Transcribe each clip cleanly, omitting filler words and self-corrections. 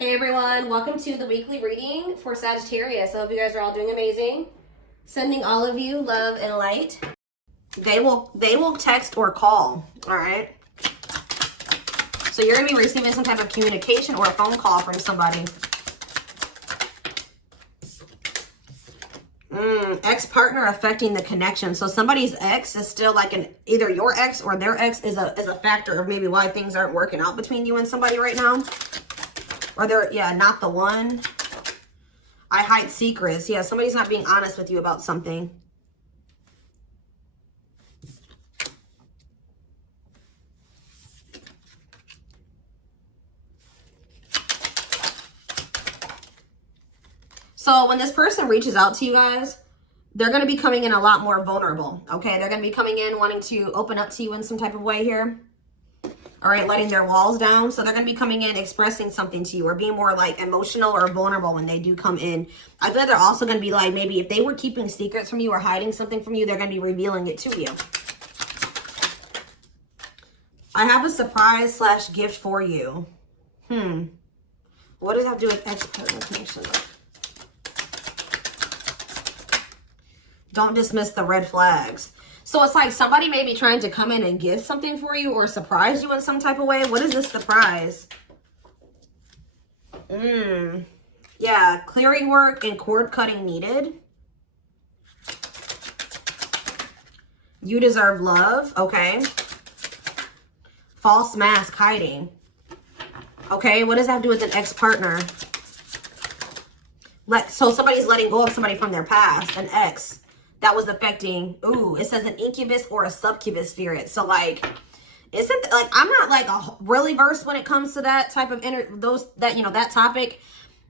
Hey everyone, welcome to the weekly reading for Sagittarius. I hope you guys are all doing amazing. Sending all of you love and light. They will text or call, all right? So you're going to be receiving some type of communication or a phone call from somebody. Ex-partner affecting the connection. So somebody's ex is still like either your ex or their ex is a factor of maybe why things aren't working out between you and somebody right now. Or they're, yeah, not the one. I hide secrets. Yeah, somebody's not being honest with you about something. So when this person reaches out to you guys, they're going to be coming in a lot more vulnerable, okay? They're going to be coming in wanting to open up to you in some type of way here. All right, letting their walls down. So they're going to be coming in expressing something to you or being more like emotional or vulnerable when they do come in. I feel like they're also going to be like, maybe if they were keeping secrets from you or hiding something from you, they're going to be revealing it to you. I have a surprise / gift for you. What does that have to do with ex-partner connection? Don't dismiss the red flags. So it's like somebody may be trying to come in and give something for you or surprise you in some type of way. What is this surprise? Yeah, clearing work and cord cutting needed. You deserve love. Okay. False mask hiding. Okay, what does that have to do with an ex-partner? So somebody's letting go of somebody from their past, an ex. That was affecting, it says an incubus or a succubus spirit. So like, isn't like, I'm not like really versed when it comes to that type of that topic,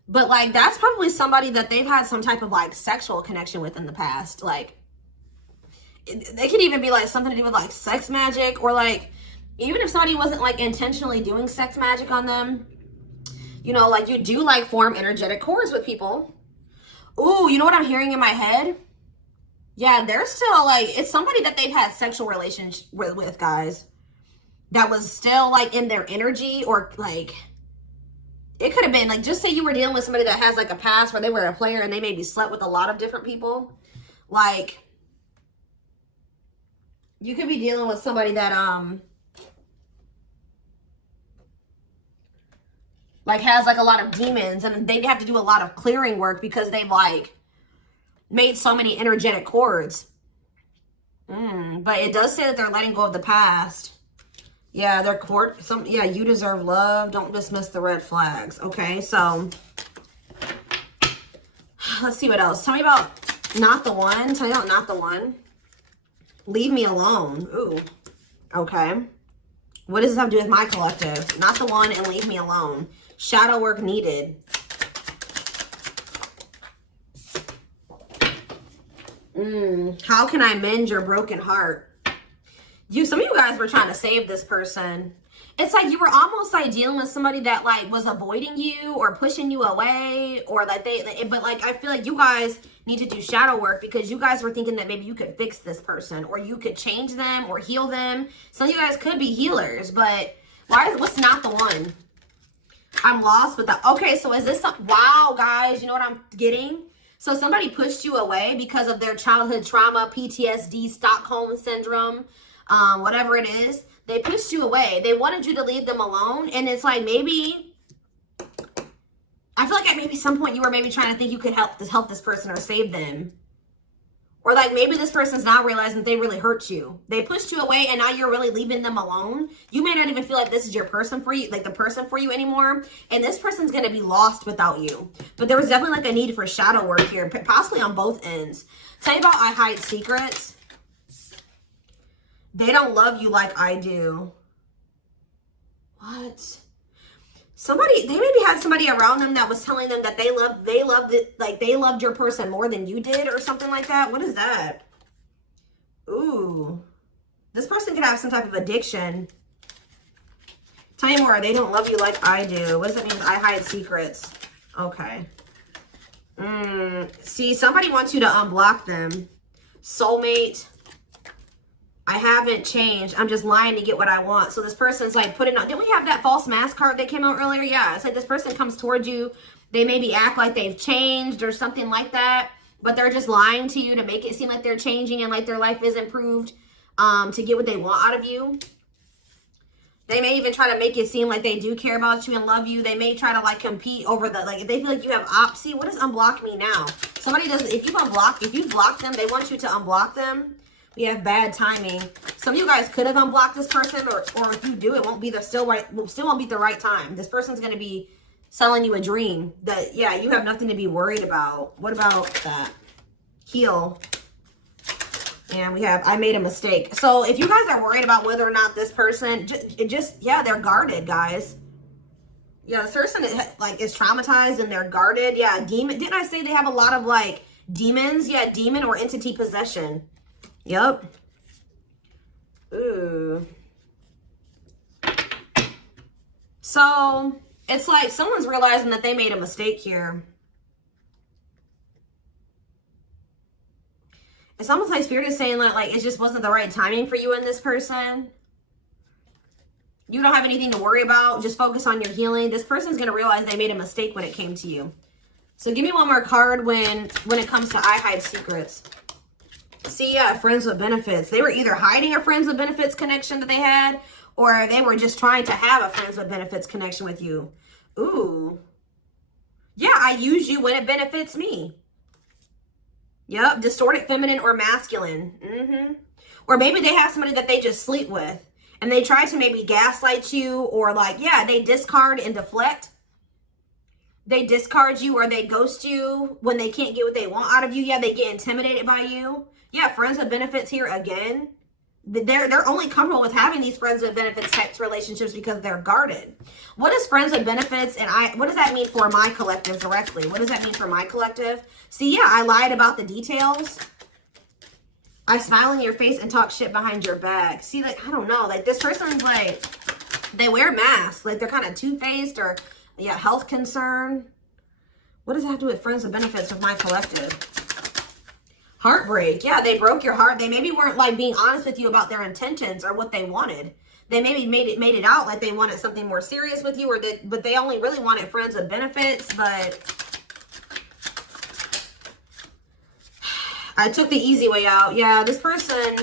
but like, that's probably somebody that they've had some type of like sexual connection with in the past. Like, they could even be like something to do with like sex magic, or like, even if somebody wasn't like intentionally doing sex magic on them, like you do like form energetic cords with people. Ooh, you know what I'm hearing in my head? Yeah, they're still like, it's somebody that they've had sexual relations with, guys. That was still like in their energy, or like, it could have been like, just say you were dealing with somebody that has like a past where they were a player and they maybe slept with a lot of different people. Like, you could be dealing with somebody that, like has like a lot of demons, and they have to do a lot of clearing work because they've like made so many energetic cords. But it does say that they're letting go of the past. Yeah, their you deserve love. Don't dismiss the red flags. Okay, so let's see what else. Tell me about not the one. Tell me about not the one. Leave me alone. Ooh, okay. What does this have to do with my collective? Not the one and leave me alone. Shadow work needed. How can I mend your broken heart? Some of you guys were trying to save this person. It's like you were almost like dealing with somebody that like was avoiding you or pushing you away, or like but like I feel like you guys need to do shadow work because you guys were thinking that maybe you could fix this person or you could change them or heal them. Some of you guys could be healers, but what's not the one? I'm lost with that. Okay, so is this wow, guys, you know what I'm getting? So somebody pushed you away because of their childhood trauma, PTSD, Stockholm syndrome, whatever it is. They pushed you away. They wanted you to leave them alone. And it's like, maybe, I feel like at maybe some point you were maybe trying to think you could help this person or save them. Or like maybe this person's now realizing that they really hurt you. They pushed you away and now you're really leaving them alone. You may not even feel like this is your person for you, like the person for you anymore. And this person's going to be lost without you. But there was definitely like a need for shadow work here, possibly on both ends. Tell you about I hide secrets. They don't love you like I do. What? They maybe had somebody around them that was telling them that they loved your person more than you did or something like that. What is that? Ooh. This person could have some type of addiction. Tell me more. They don't love you like I do. What does it mean? I hide secrets. Okay. See, somebody wants you to unblock them. Soulmate. I haven't changed. I'm just lying to get what I want. So this person's like putting on, didn't we have that false mask card that came out earlier? Yeah, it's like this person comes towards you. They maybe act like they've changed or something like that, but they're just lying to you to make it seem like they're changing and like their life is improved, to get what they want out of you. They may even try to make it seem like they do care about you and love you. They may try to like compete over the, like if they feel like you have opposite. What does unblock me now? Somebody does, if you block them, they want you to unblock them. We have bad timing. Some of you guys could have unblocked this person, or if you do, it won't be the still won't be the right time. This person's gonna be selling you a dream that, yeah, you have nothing to be worried about. What about that? Heal. And we have, I made a mistake. So if you guys are worried about whether or not this person, yeah, they're guarded, guys. Yeah, this person is traumatized and they're guarded. Yeah, demon. Didn't I say they have a lot of like demons? Yeah, demon or entity possession. Yep. Ooh. So it's like someone's realizing that they made a mistake here. It's almost like Spirit is saying like it just wasn't the right timing for you and this person. You don't have anything to worry about. Just focus on your healing. This person's going to realize they made a mistake when it came to you. So give me one more card when it comes to I hide secrets. See, yeah, friends with benefits. They were either hiding a friends with benefits connection that they had, or they were just trying to have a friends with benefits connection with you. Ooh. Yeah, I use you when it benefits me. Yep, distorted feminine or masculine. Or maybe they have somebody that they just sleep with, and they try to maybe gaslight you, or like, yeah, they discard and deflect. They discard you or they ghost you when they can't get what they want out of you. Yeah, they get intimidated by you. Yeah, friends with benefits here again. They're only comfortable with having these friends with benefits types relationships because they're guarded. What is friends with benefits, and what does that mean for my collective directly? What does that mean for my collective? See, yeah, I lied about the details. I smile in your face and talk shit behind your back. See, like, I don't know, like this person's like, they wear masks, like they're kind of two-faced, or yeah, health concern. What does that have to do with friends with benefits with my collective? Heartbreak. Yeah, they broke your heart. They maybe weren't like being honest with you about their intentions or what they wanted. They maybe made it out like they wanted something more serious with you, or but they only really wanted friends with benefits. But I took the easy way out. Yeah, this person.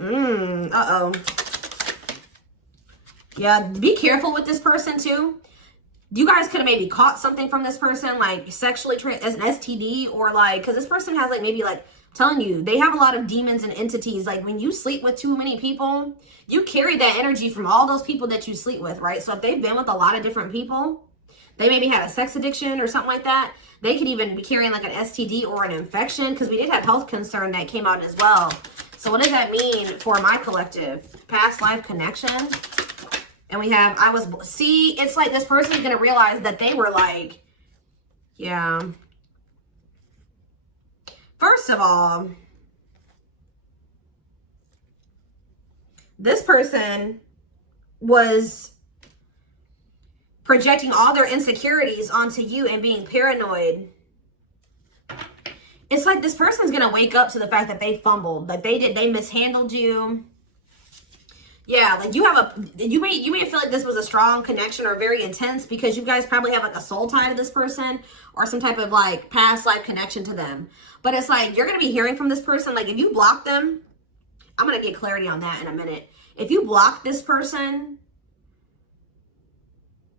Uh-oh. Yeah, be careful with this person too. You guys could have maybe caught something from this person, like sexually as an STD, or like, because this person has like maybe like telling you they have a lot of demons and entities. Like when you sleep with too many people, you carry that energy from all those people that you sleep with, right? So if they've been with a lot of different people, they maybe had a sex addiction or something like that. They could even be carrying like an STD or an infection, because we did have health concern that came out as well. So what does that mean for my collective? Past life connection. And we have, see, it's like this person's going to realize that they were like, yeah. First of all, this person was projecting all their insecurities onto you and being paranoid. It's like this person's going to wake up to the fact that they fumbled, like they mishandled you. Yeah, like you may feel like this was a strong connection or very intense because you guys probably have like a soul tie to this person or some type of like past life connection to them. But it's like you're going to be hearing from this person. Like if you block them, I'm going to get clarity on that in a minute. If you block this person,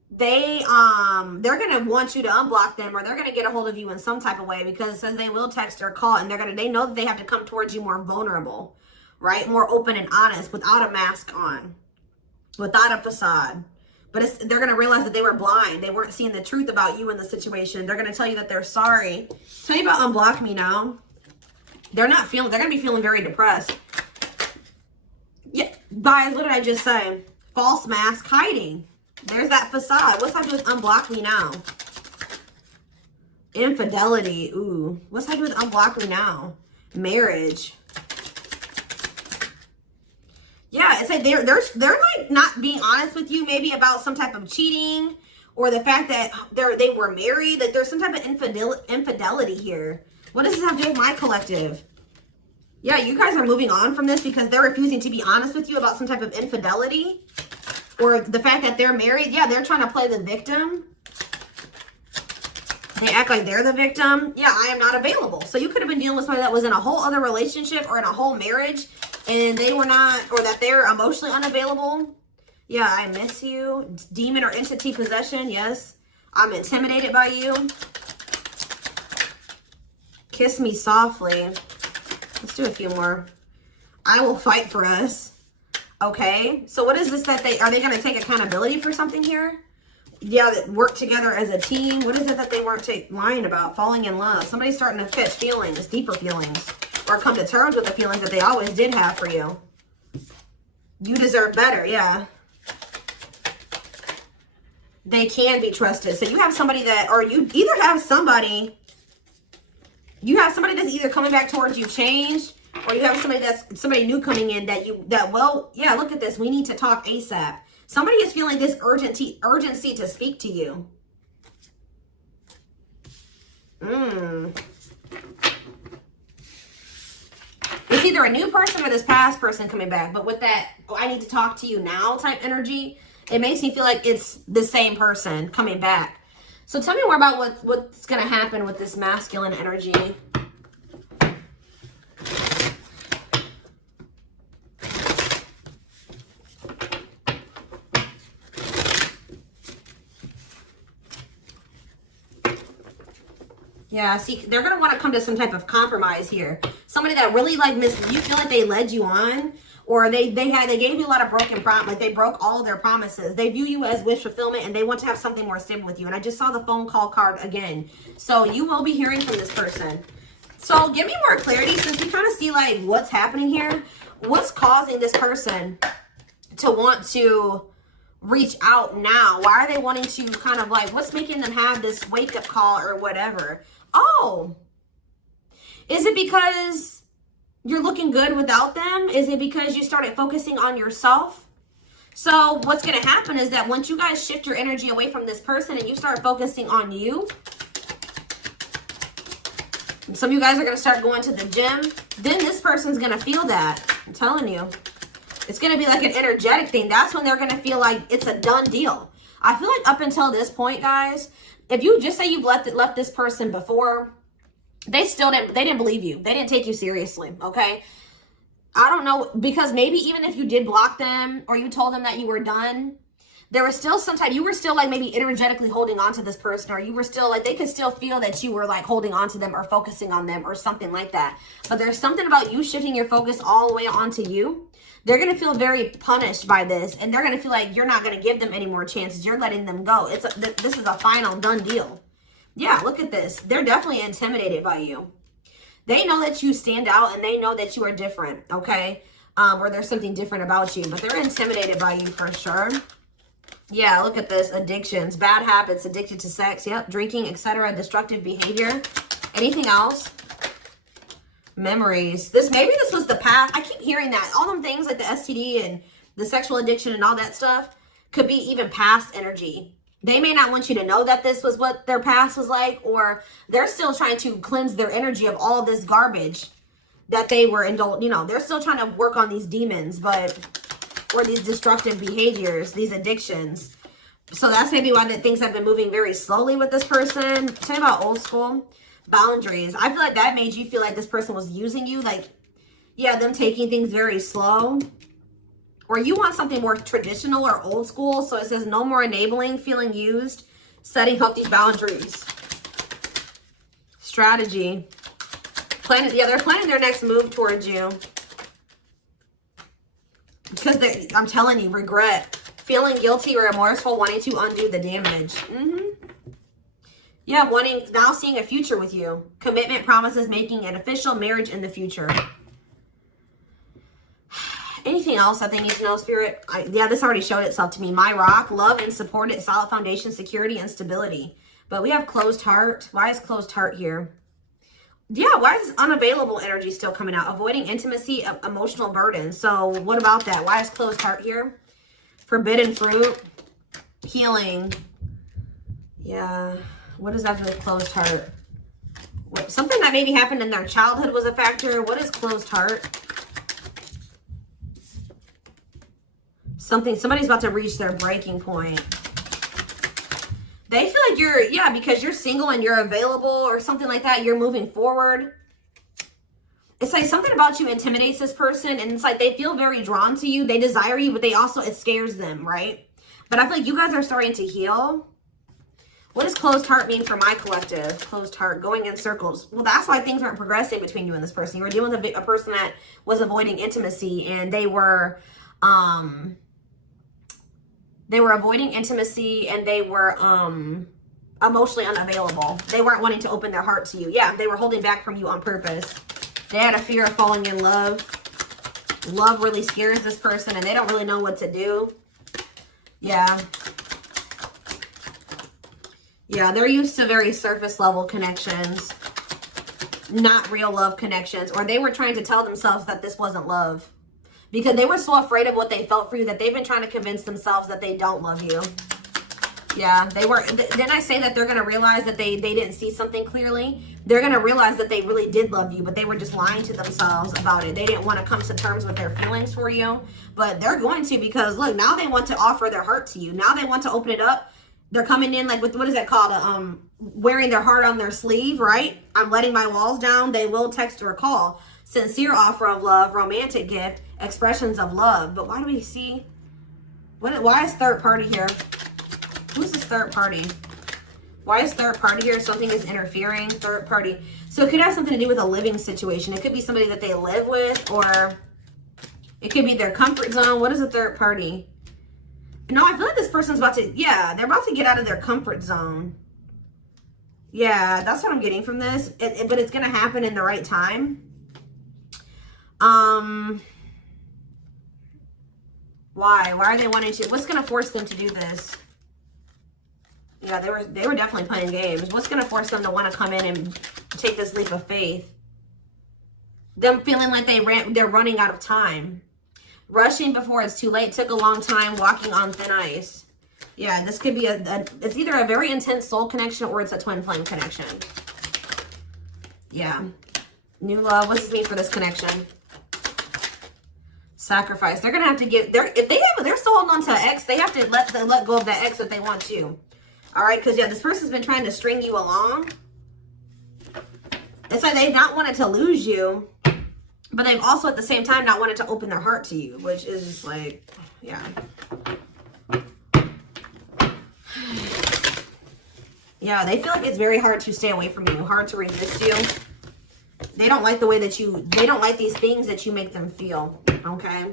they're going to want you to unblock them, or they're going to get a hold of you in some type of way, because it says they will text or call, and they know that they have to come towards you more vulnerable. Right? More open and honest, without a mask on, without a facade. But they're going to realize that they were blind. They weren't seeing the truth about you in the situation. They're going to tell you that they're sorry. Tell you about unblock me now. They're going to be feeling very depressed. Yeah, guys, what did I just say? False mask hiding. There's that facade. What's that do with unblock me now? Infidelity. Ooh. What's that do with unblock me now? Marriage. Yeah, it's like they're like not being honest with you, maybe about some type of cheating, or the fact that they were married. Like there's some type of infidelity here. What does this have to do with my collective? Yeah, you guys are moving on from this because they're refusing to be honest with you about some type of infidelity or the fact that they're married. Yeah, they're trying to play the victim. They act like they're the victim. Yeah, I am not available. So you could have been dealing with somebody that was in a whole other relationship or in a whole marriage and they were not, or that they're emotionally unavailable. Yeah, I miss you. Demon or entity possession. Yes, I'm intimidated by you. Kiss me softly. Let's do a few more. I will fight for us. Okay. So what is this that are they going to take accountability for something here? Yeah, that work together as a team. What is it that they weren't lying about? Falling in love. Somebody's starting to catch feelings, deeper feelings, or come to terms with the feelings that they always did have for you. You deserve better. Yeah. They can be trusted. So you have somebody that, or you either have somebody, that's either coming back towards you changed, or you have somebody new coming in well, yeah, look at this. We need to talk ASAP. Somebody is feeling this urgency to speak to you. It's either a new person or this past person coming back. But with that, oh, I need to talk to you now type energy, it makes me feel like it's the same person coming back. So tell me more about what's going to happen with this masculine energy. Yeah, see, they're going to want to come to some type of compromise here. Somebody that really you feel like they led you on, or they gave you a lot of broken promises, like they broke all of their promises. They view you as wish fulfillment and they want to have something more stable with you. And I just saw the phone call card again. So you will be hearing from this person. So give me more clarity since we kind of see like what's happening here. What's causing this person to want to reach out now? Why are they wanting to kind of like, what's making them have this wake up call or whatever? Oh, is it because you're looking good without them? Is it because you started focusing on yourself? So what's going to happen is that once you guys shift your energy away from this person and you start focusing on you, and some of you guys are going to start going to the gym, then this person's going to feel that. I'm telling you. It's going to be like an energetic thing. That's when they're going to feel like it's a done deal. I feel like up until this point, guys, if you just say you've left this person before, they didn't believe you. They didn't take you seriously, okay? I don't know, because maybe even if you did block them or you told them that you were done, there was still you were still like maybe energetically holding on to this person, or you were still like, they could still feel that you were like holding on to them or focusing on them or something like that. But there's something about you shifting your focus all the way onto you. They're going to feel very punished by this, and they're going to feel like you're not going to give them any more chances. You're letting them go. This is a final done deal. Yeah, look at this. They're definitely intimidated by you. They know that you stand out, and they know that you are different, okay? Or there's something different about you, but they're intimidated by you for sure. Yeah, look at this. Addictions, bad habits, addicted to sex, yep, drinking, etc., destructive behavior. Anything else? Memories. Maybe this was the past. I keep hearing that. All them things like the STD and the sexual addiction and all that stuff could be even past energy. They may not want you to know that this was what their past was like, or they're still trying to cleanse their energy of all this garbage that they were indulged. You know, they're still trying to work on these demons, or these destructive behaviors, these addictions. So that's maybe why things have been moving very slowly with this person. Tell me about old school. Boundaries. I feel like that made you feel like this person was using you. Like, yeah, them taking things very slow. Or you want something more traditional or old school. So it says no more enabling, feeling used, setting healthy boundaries. Strategy. They're planning their next move towards you. Because I'm telling you, regret. Feeling guilty or remorseful, wanting to undo the damage. Yeah, now seeing a future with you. Commitment, promises, making an official marriage in the future. Anything else that they need to know, Spirit? Yeah, this already showed itself to me. My rock, love and support it, solid foundation, security, and stability. But we have closed heart. Why is closed heart here? Yeah, why is this unavailable energy still coming out? Avoiding intimacy, emotional burden. So what about that? Why is closed heart here? Forbidden fruit, healing. Yeah. What does that do with closed heart? Something that maybe happened in their childhood was a factor. What is closed heart? Somebody's about to reach their breaking point. They feel like you're, yeah, because you're single and you're available or something like that. You're moving forward. It's like something about you intimidates this person. And it's like they feel very drawn to you. They desire you, but they also, it scares them, right? But I feel like you guys are starting to heal. What does closed heart mean for my collective? Closed heart, going in circles. Well, that's why things aren't progressing between you and this person. You were dealing with a person that was avoiding intimacy, and they were avoiding intimacy, and they were emotionally unavailable. They weren't wanting to open their heart to you. Yeah, they were holding back from you on purpose. They had a fear of falling in love. Love really scares this person, and they don't really know what to do. Yeah. Yeah, they're used to very surface level connections, not real love connections. Or they were trying to tell themselves that this wasn't love, because they were so afraid of what they felt for you that they've been trying to convince themselves that they don't love you. Yeah, they were. Didn't I say that they're going to realize that they didn't see something clearly? They're going to realize that they really did love you, but they were just lying to themselves about it. They didn't want to come to terms with their feelings for you, but they're going to, because look, now they want to offer their heart to you. Now they want to open it up. They're coming in like with, what is that called? Wearing their heart on their sleeve, right? I'm letting my walls down. They will text or call. Sincere offer of love, romantic gift, expressions of love. But why do we see, why is third party here? Who's this third party? Why is third party here? Something is interfering, third party. So it could have something to do with a living situation. It could be somebody that they live with, or it could be their comfort zone. What is a third party? No, I feel like this person's about to, yeah, they're about to get out of their comfort zone. Yeah, that's what I'm getting from this. But it's going to happen in the right time. Why? Why are they wanting to? What's going to force them to do this? Yeah, they were definitely playing games. What's going to force them to want to come in and take this leap of faith? Them feeling like they're running out of time. Rushing before it's too late, took a long time, walking on thin ice. Yeah, this could be it's either a very intense soul connection or it's a twin flame connection. Yeah. New love. What does this mean for this connection? Sacrifice. They're gonna have to give, if they're still holding on to an ex, they have to let go of that ex if they want to. All right, because yeah, this person's been trying to string you along. It's like they've not wanted to lose you, but they've also at the same time not wanted to open their heart to you, which is just like, yeah. Yeah, they feel like it's very hard to stay away from you, hard to resist you. They don't like the way that they don't like these things that you make them feel, okay?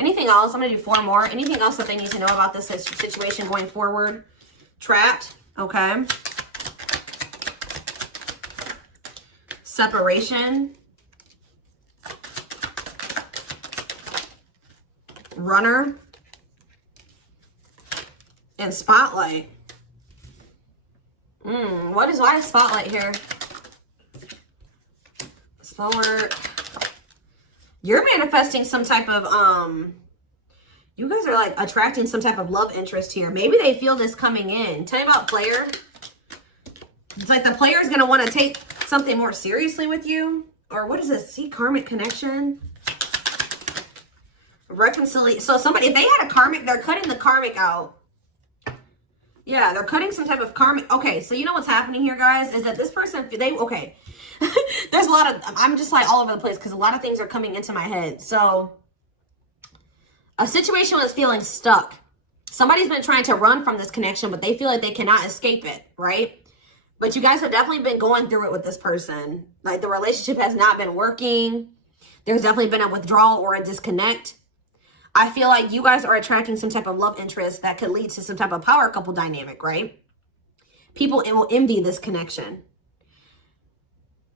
Anything else? I'm going to do 4 more. Anything else that they need to know about this situation going forward? Trapped. Okay. Separation. Runner. And spotlight. Why is spotlight here? Slow work. You're manifesting some type of, you guys are like attracting some type of love interest here. Maybe they feel this coming in. Tell me about player. It's like the player is going to want to take something more seriously with you. Or what is this? See, karmic connection. Reconciliation. So somebody, if they had a karmic, they're cutting the karmic out. Yeah, they're cutting some type of karmic. Okay, so you know what's happening here, guys, is that this person, okay. There's a lot of, I'm just like all over the place because a lot of things are coming into my head. So a situation was feeling stuck. Somebody's been trying to run from this connection, but they feel like they cannot escape it, right? But you guys have definitely been going through it with this person. Like the relationship has not been working. There's definitely been a withdrawal or a disconnect. I feel like you guys are attracting some type of love interest that could lead to some type of power couple dynamic, right? People will envy this connection.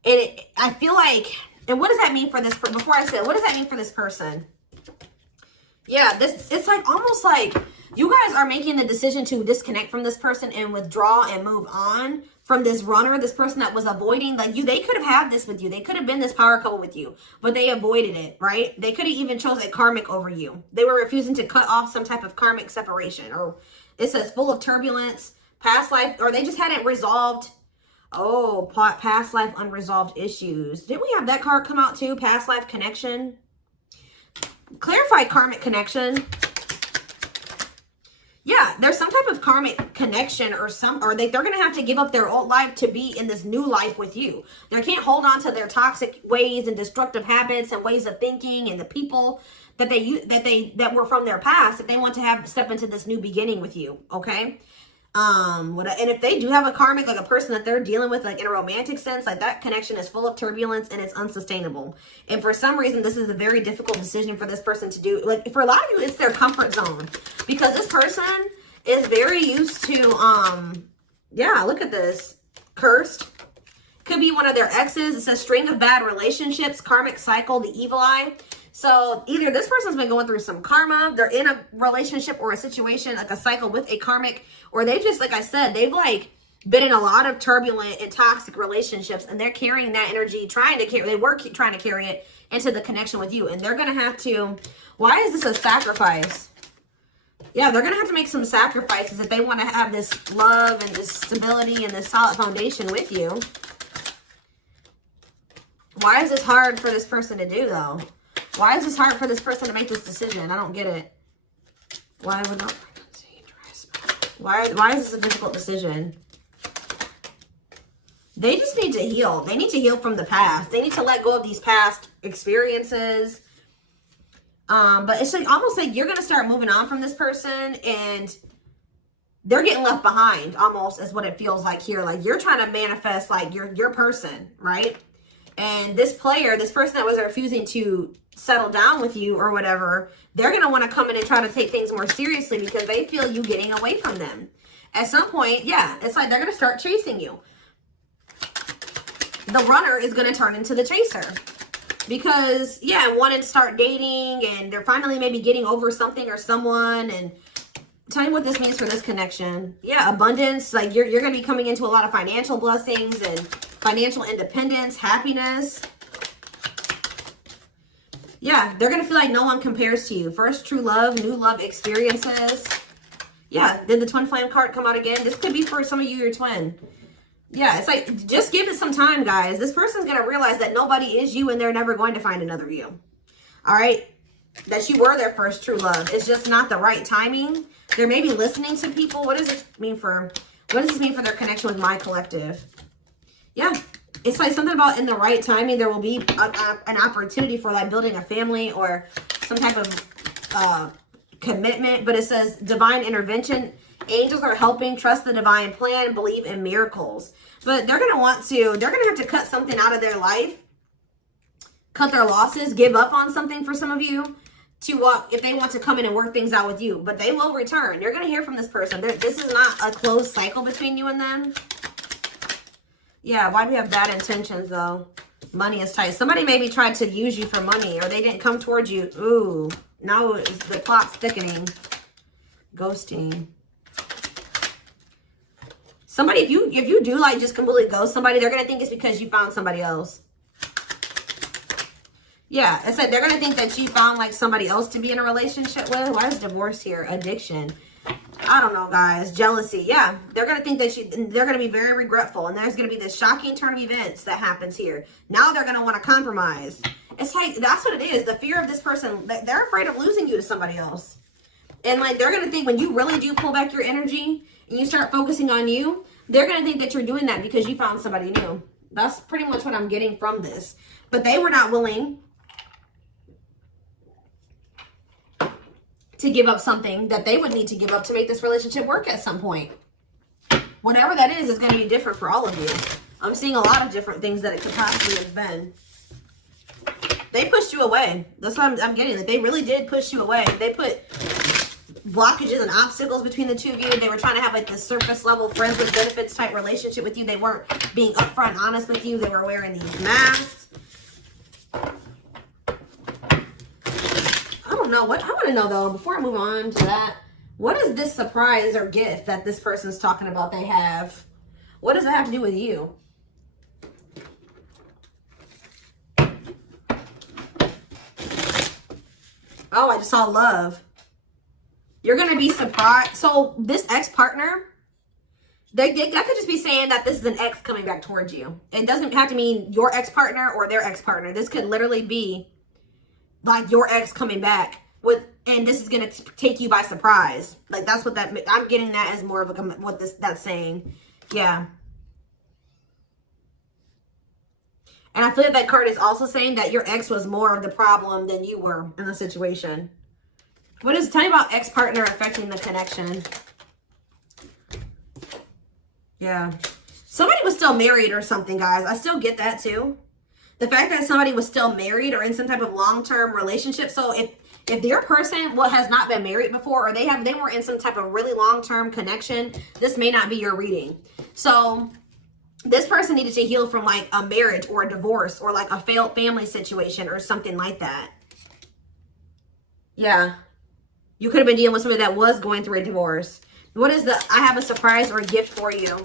And I feel like, and what does that mean for this, before I say, what does that mean for this person? Yeah, it's like almost like you guys are making the decision to disconnect from this person and withdraw and move on from this runner, this person that was avoiding, like you, they could have had this with you. They could have been this power couple with you, but they avoided it, right? They could have even chose a karmic over you. They were refusing to cut off some type of karmic separation, or it says full of turbulence, past life, or they just hadn't resolved. Oh, past life unresolved issues. Didn't we have that card come out too? Past life connection. Clarify karmic connection. Yeah, there's some type of karmic connection or they're going to have to give up their old life to be in this new life with you. They can't hold on to their toxic ways and destructive habits and ways of thinking and the people that that were from their past, if they want to step into this new beginning with you, okay? And if they do have a karmic, like a person that they're dealing with, like in a romantic sense, like that connection is full of turbulence and it's unsustainable. And for some reason, this is a very difficult decision for this person to do. Like for a lot of you, it's their comfort zone, because this person is very used to, yeah, look at this, cursed. Could be one of their exes. It says string of bad relationships, karmic cycle, the evil eye. So either this person's been going through some karma, they're in a relationship or a situation, like a cycle with a karmic, or they've just, like I said, they've like been in a lot of turbulent and toxic relationships, and they're carrying that energy, trying to carry it into the connection with you. And they're going to have to, why is this a sacrifice? Yeah, they're going to have to make some sacrifices if they want to have this love and this stability and this solid foundation with you. Why is this hard for this person to do though? Why is this hard for this person to make this decision? I don't get it. Why would not pregnancy, why is this a difficult decision? They just need to heal. They need to heal from the past. They need to let go of these past experiences. But it's like almost like you're going to start moving on from this person, and they're getting left behind almost, is what it feels like here. Like you're trying to manifest like your person, right? And this player, this person that was refusing to settle down with you or whatever, they're going to want to come in and try to take things more seriously because they feel you getting away from them. At some point, yeah, it's like they're going to start chasing you. The runner is going to turn into the chaser because, yeah, wanting to start dating, and they're finally maybe getting over something or someone. And tell me what this means for this connection. Yeah, abundance. Like you're going to be coming into a lot of financial blessings and financial independence, happiness. Yeah, they're going to feel like no one compares to you. First true love, new love experiences. Yeah, did the twin flame card come out again? This could be for some of you, your twin. Yeah, it's like, just give it some time, guys. This person's going to realize that nobody is you, and they're never going to find another you. All right? That you were their first true love. It's just not the right timing. They're maybe listening to people. What does this mean for their connection with my collective? Yeah, it's like something about in the right timing, there will be an opportunity for like building a family or some type of commitment. But it says divine intervention. Angels are helping, trust the divine plan, believe in miracles. But they're going to have to cut something out of their life, cut their losses, give up on something for some of you if they want to come in and work things out with you. But they will return. You're going to hear from this person. This is not a closed cycle between you and them. Yeah, why do we have bad intentions though? Money is tight. Somebody maybe tried to use you for money, or they didn't come towards you. Ooh, now the plot's thickening. Ghosting. Somebody, if you do like just completely ghost somebody, they're going to think it's because you found somebody else. Yeah, it's like they're going to think that you found like somebody else to be in a relationship with. Why is divorce here? Addiction. I don't know, guys. Jealousy. Yeah, they're going to think that they're going to be very regretful. And there's going to be this shocking turn of events that happens here. Now they're going to want to compromise. It's like, that's what it is. The fear of this person, they're afraid of losing you to somebody else. And like, they're going to think when you really do pull back your energy and you start focusing on you, they're going to think that you're doing that because you found somebody new. That's pretty much what I'm getting from this. But they were not willing to give up something that they would need to give up to make this relationship work at some point. Whatever that is going to be different for all of you. I'm seeing a lot of different things that it could possibly have been. They pushed you away. That's what I'm getting. Like, they really did push you away. They put blockages and obstacles between the two of you. They were trying to have like this surface level friends with benefits type relationship with you. They weren't being upfront and honest with you. They were wearing these masks. I don't know what I want to know though, before I move on to that, what is this surprise or gift that this person's talking about they have? What does that have to do with you? Oh, I just saw love. You're going to be surprised. So this ex-partner, that could just be saying that this is an ex coming back towards you. It doesn't have to mean your ex-partner or their ex-partner. This could literally be like your ex coming back with, and this is going to take you by surprise. Like that's what that, I'm getting that as more of a, what that's saying. Yeah. And I feel like that card is also saying that your ex was more of the problem than you were in the situation. What is, tell me about ex-partner affecting the connection. Yeah. Somebody was still married or something, guys. I still get that too. The fact that somebody was still married or in some type of long-term relationship. So if their person has not been married before, or they were in some type of really long-term connection, this may not be your reading. So this person needed to heal from like a marriage or a divorce or like a failed family situation or something like that. Yeah. You could have been dealing with somebody that was going through a divorce. What is the, I have a surprise or a gift for you.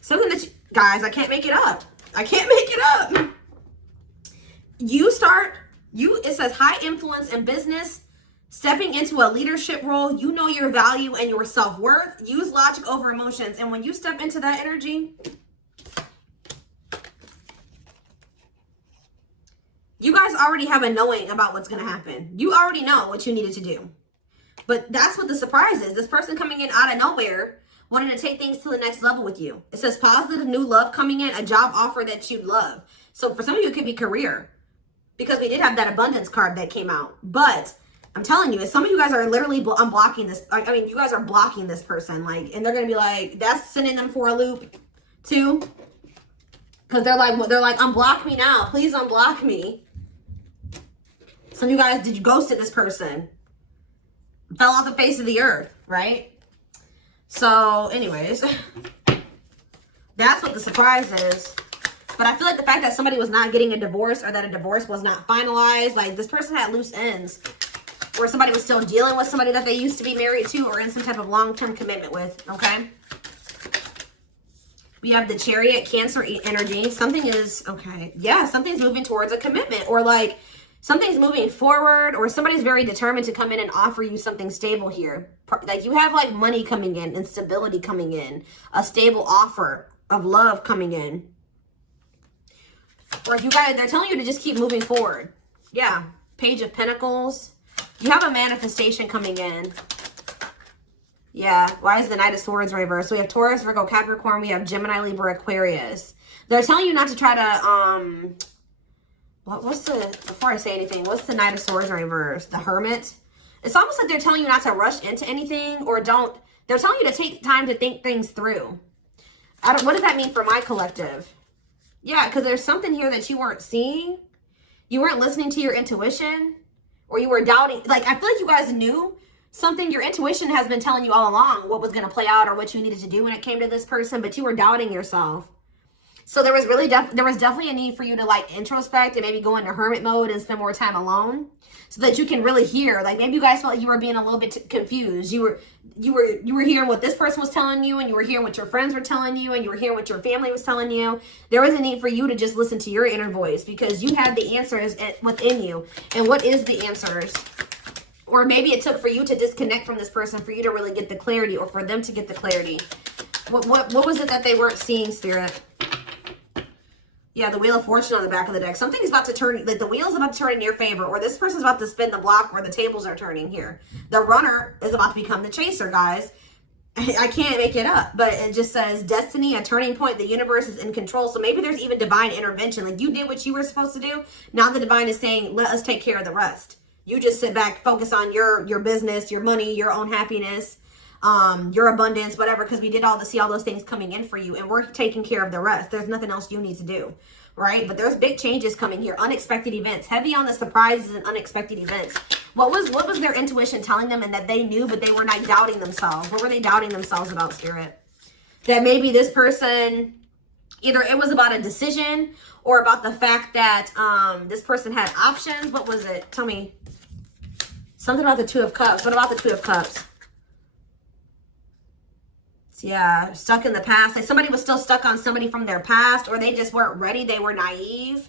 Something that, guys, I can't make it up. I can't make it up. It says high influence in business, stepping into a leadership role. You know your value and your self-worth. Use logic over emotions. And when you step into that energy, you guys already have a knowing about what's going to happen. You already know what you needed to do. But that's what the surprise is. This person coming in out of nowhere, wanting to take things to the next level with you. It says positive new love coming in, a job offer that you love. So for some of you, it could be career. Because we did have that abundance card that came out. But I'm telling you, some of you guys are literally unblocking this. I mean, you guys are blocking this person. Like, and they're going to be like, that's sending them for a loop too. Because they're like, unblock me now. Please unblock me. Some of you guys, did you ghosted this person? Fell off the face of the earth, right? So, anyways, that's what the surprise is. But I feel like the fact that somebody was not getting a divorce or that a divorce was not finalized, like this person had loose ends. Or somebody was still dealing with somebody that they used to be married to or in some type of long-term commitment with, okay? We have the Chariot, Cancer energy. Something is, okay, yeah, something's moving towards a commitment or like something's moving forward or somebody's very determined to come in and offer you something stable here. Like you have like money coming in and stability coming in, a stable offer of love coming in. Or if you guys, they're telling you to just keep moving forward. Yeah, Page of Pentacles. You have a manifestation coming in. Yeah, why is the Knight of Swords reversed? So we have Taurus, Virgo, Capricorn. We have Gemini, Libra, Aquarius. They're telling you not to try to, before I say anything, what's the Knight of Swords reversed? The Hermit. It's almost like they're telling you not to rush into anything or they're telling you to take time to think things through. What does that mean for my collective? Yeah, because there's something here that you weren't seeing. You weren't listening to your intuition. Or you were doubting. Like, I feel like you guys knew something. Your intuition has been telling you all along what was going to play out or what you needed to do when it came to this person. But you were doubting yourself. So there was really there was definitely a need for you to like introspect and maybe go into hermit mode and spend more time alone. So that you can really hear. Like maybe you guys felt like you were being a little bit confused. You were hearing what this person was telling you, and you were hearing what your friends were telling you, and you were hearing what your family was telling you. There was a need for you to just listen to your inner voice because you had the answers within you. And what is the answers? Or maybe it took for you to disconnect from this person for you to really get the clarity, or for them to get the clarity. What was it that they weren't seeing, Spirit? Yeah, the Wheel of Fortune on the back of the deck. Something's about to turn, like the wheel's about to turn in your favor, or this person's about to spin the block where the tables are turning here. The runner is about to become the chaser, guys. I can't make it up, but it just says destiny, a turning point. The universe is in control. So maybe there's even divine intervention. Like you did what you were supposed to do. Now the divine is saying, let us take care of the rest. You just sit back, focus on your business, your money, your own happiness, your abundance, whatever, because we did see all those things coming in for you, and we're taking care of the rest. There's nothing else you need to do, right? But there's big changes coming here, unexpected events, heavy on the surprises and unexpected events. What was their intuition telling them, and that they knew, but they were not doubting themselves? What were they doubting themselves about, Spirit? That maybe this person, either it was about a decision or about the fact that this person had options. What was it? Tell me. Something about the Two of Cups. What about the Two of Cups? Yeah, stuck in the past. Like somebody was still stuck on somebody from their past, or they just weren't ready. They were naive.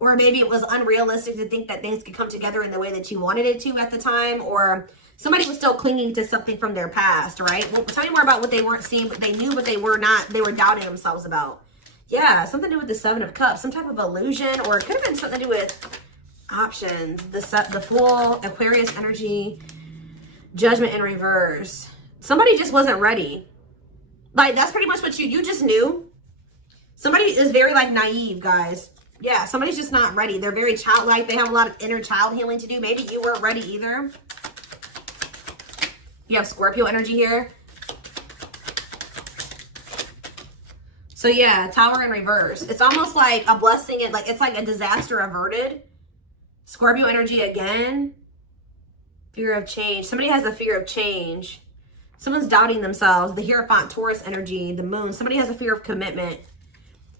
Or maybe it was unrealistic to think that things could come together in the way that you wanted it to at the time. Or somebody was still clinging to something from their past, right? Well, tell me more about what they weren't seeing, but they knew, but they were not. They were doubting themselves about. Yeah, something to do with the Seven of Cups. Some type of illusion, or it could have been something to do with options. The Fool, Aquarius energy, Judgment in reverse. Somebody just wasn't ready. Like, that's pretty much what you just knew. Somebody is very, like, naive, guys. Yeah, somebody's just not ready. They're very childlike. They have a lot of inner child healing to do. Maybe you weren't ready either. You have Scorpio energy here. So, yeah, Tower in reverse. It's almost like a blessing. It's like a disaster averted. Scorpio energy again. Fear of change. Somebody has a fear of change. Someone's doubting themselves. The Hierophant, Taurus energy, the moon. Somebody has a fear of commitment.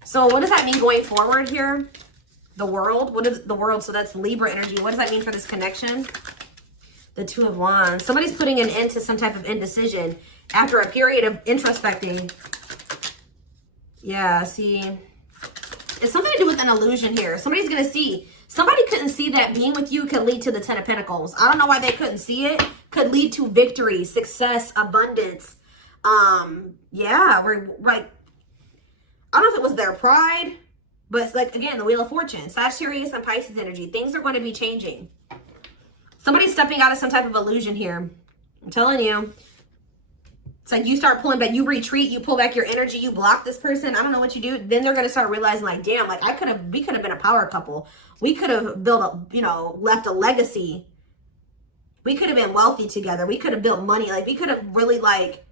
So what does that mean going forward here? The world. What is the world? So that's Libra energy. What does that mean for this connection? The Two of Wands. Somebody's putting an end to some type of indecision after a period of introspecting. Yeah, see. It's something to do with an illusion here. Somebody's going to see. Somebody couldn't see that being with you could lead to the Ten of Pentacles. I don't know why they couldn't see it. Could lead to victory, success, abundance. Yeah, we're like, I don't know if it was their pride, but it's like, again, the Wheel of Fortune. Sagittarius and Pisces energy. Things are going to be changing. Somebody's stepping out of some type of illusion here. I'm telling you. It's like you start pulling back. You retreat. You pull back your energy. You block this person. I don't know what you do. Then they're going to start realizing, like, damn, like, we could have been a power couple. We could have built left a legacy. We could have been wealthy together. We could have built money. Like, we could have really, like,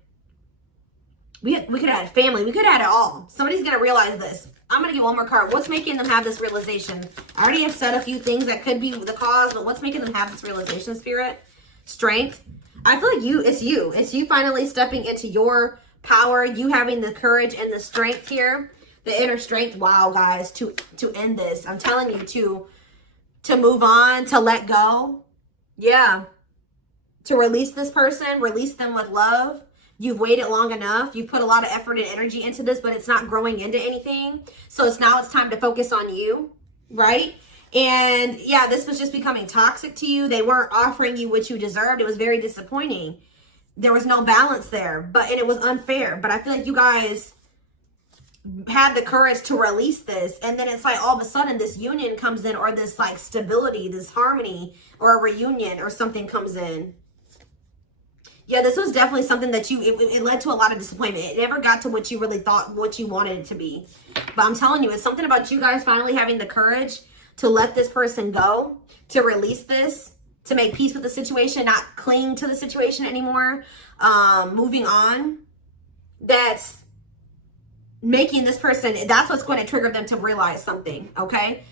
we could have had family. We could have had it all. Somebody's going to realize this. I'm going to get one more card. What's making them have this realization? I already have said a few things that could be the cause, but what's making them have this realization, Spirit? Strength. I feel like it's you. It's you finally stepping into your power. You having the courage and the strength here. The inner strength. Wow, guys, to end this. I'm telling you, to move on, to let go. Yeah. To release this person, release them with love. You've waited long enough. You've put a lot of effort and energy into this, but it's not growing into anything. So it's time to focus on you, right? And yeah, this was just becoming toxic to you. They weren't offering you what you deserved. It was very disappointing. There was no balance there, and it was unfair. But I feel like you guys had the courage to release this, and then it's like all of a sudden this union comes in, or this like stability, this harmony, or a reunion or something comes in. Yeah, this was definitely something that it led to a lot of disappointment. It never got to what you really thought, what you wanted it to be. But I'm telling you, it's something about you guys finally having the courage to let this person go, to release this, to make peace with the situation, not cling to the situation anymore, moving on. That's making this person, that's what's going to trigger them to realize something, okay?